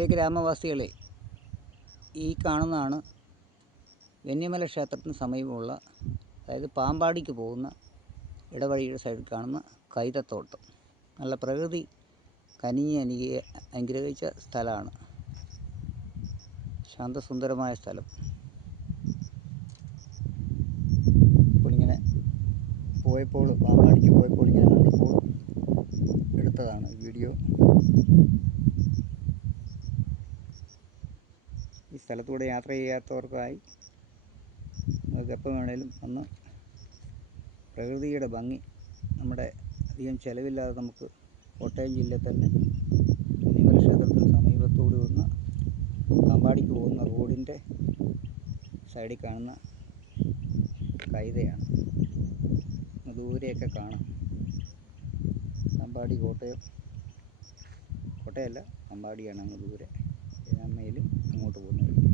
പ്രിയ ഗ്രാമവാസികളെ ഈ കാണുന്നതാണ് വെന്നിമല ക്ഷേത്രത്തിന് സമീപമുള്ള അതായത് പാമ്പാടിക്ക് പോകുന്ന ഇടവഴിയുടെ സൈഡിൽ കാണുന്ന കൈതത്തോട്ടം. നല്ല പ്രകൃതി കനിഞ്ഞ് അനുക അനുഗ്രഹിച്ച സ്ഥലമാണ്. ശാന്തസുന്ദരമായ സ്ഥലം. ഇപ്പോളിങ്ങനെ പോയപ്പോൾ പാമ്പാടിക്ക് പോയപ്പോൾ ഇങ്ങനെ കണ്ടപ്പോൾ എടുത്തതാണ് വീഡിയോ. ഈ സ്ഥലത്തൂടെ യാത്ര ചെയ്യാത്തവർക്കായി നിങ്ങൾക്ക് എപ്പോൾ വേണേലും വന്ന് പ്രകൃതിയുടെ ഭംഗി നമ്മുടെ അധികം ചിലവില്ലാതെ നമുക്ക് കോട്ടയം ജില്ലയിൽ തന്നെ ഉണ്ണിമല ക്ഷേത്രത്തിന് സമീപത്തോട് വന്ന് പാമ്പാടിക്ക് പോകുന്ന റോഡിന്റെ സൈഡിൽ കാണുന്ന കൈതയാണ്. ദൂരെയൊക്കെ കാണാം. കമ്പാടി കോട്ടയം. കോട്ടയമല്ല കമ്പാടിയാണ് അങ്ങ് ദൂരെ. মোটামুটি।